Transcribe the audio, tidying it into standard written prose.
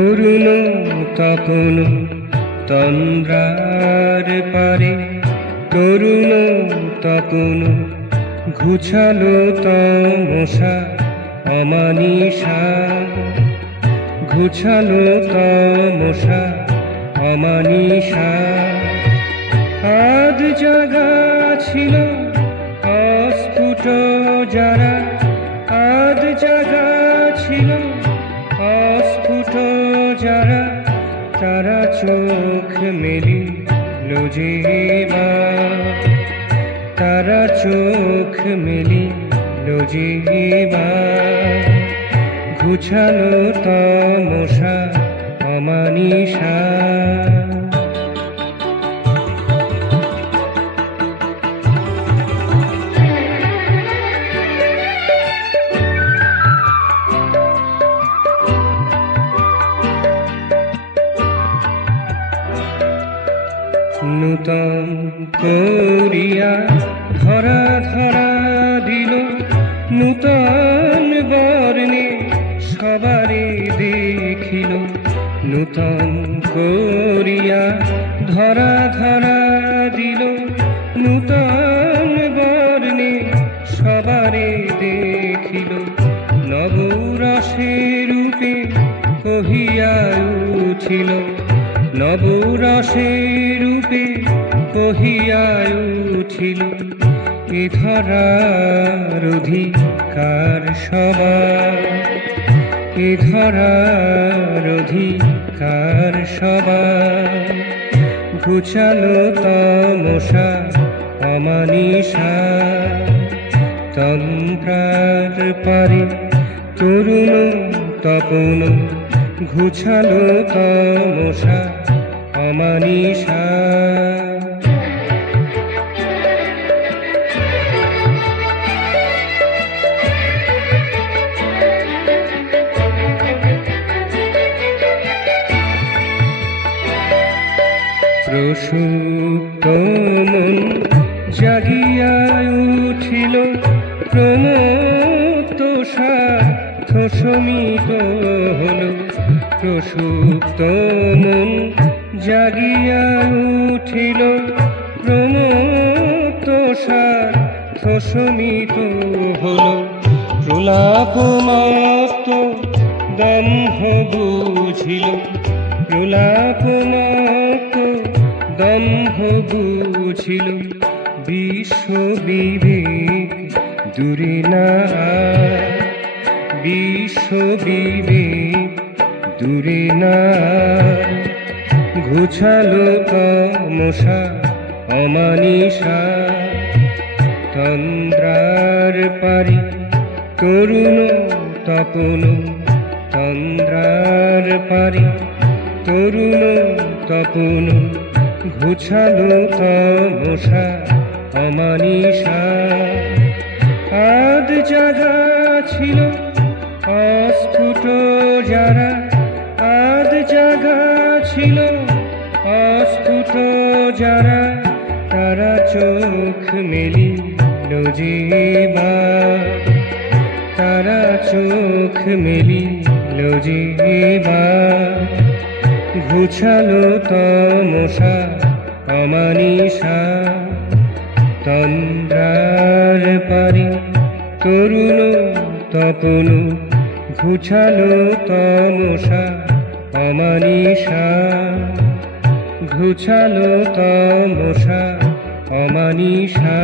তরুণ তপন তন্দ্রার পারে, তরুণ তপন ঘুচালো তমসা অমানিসা, ঘুচালো তমসা অমানিসা। আদ জাগা ছিল অস্ফুট যারা, আদ জাগা ছিল অস্ফুট যারা, তারা চোখ মেলিল যে এবার, তারা চোখ মেলিল যে এবার। ঘুচালো তমসা অমানিসা। নূতন করিয়া ধরা ধরা দিল, নূতন বর্ণে সবারে দেখিল। নূতন করিয়া ধরা ধরা দিল, নূতন বর্ণে সবারে দেখিল। নবরসে রূপে কহিয়া উঠিল, নবরসে রূপে কহিয়া উঠিল। এ ধরার অধিকার সবার, এ ধরার অধিকার সবার। ঘুচালো তমসা অমানিসা। তন্দ্রার পারে তরুণ তপন ঘুচালো তমসা অমানিসা। প্রসুপ্ত মন জাগিয়া উঠিল, প্রমত্ত স্বার্থ শমিত হল। প্রসুপ্ত মন জাগিয়া উঠিল, প্রমত্ত স্বার্থ শমিত হল। প্রলাপমাত্র দম্ভ বুঝিল, প্রলাপমাত্র দম্ভ বুঝিল। বিশ্ব বিবেক দূরে না, বিশ্ব বিবেক দূরে না। ঘুচালো তমসা অমানিসা। তন্দ্রার পারে তরুণ তপন, তন্দ্রার পারে তরুণ তপন ঘুচালো তমসা অমানিসা। আদ জাগা ছিল অস্ফুট যারা, আদ জাগা ছিল অস্ফুট যারা, তারা চোখ মেলিল যে এবার, তারা চোখ মেলিল যে এবার। ঘুচালো তমসা অমানিসা। তন্দ্রার পারে তরুণ তপন ঘুচালো তমসা অমানিসা। ঘুচালো তমসা অমানিসা।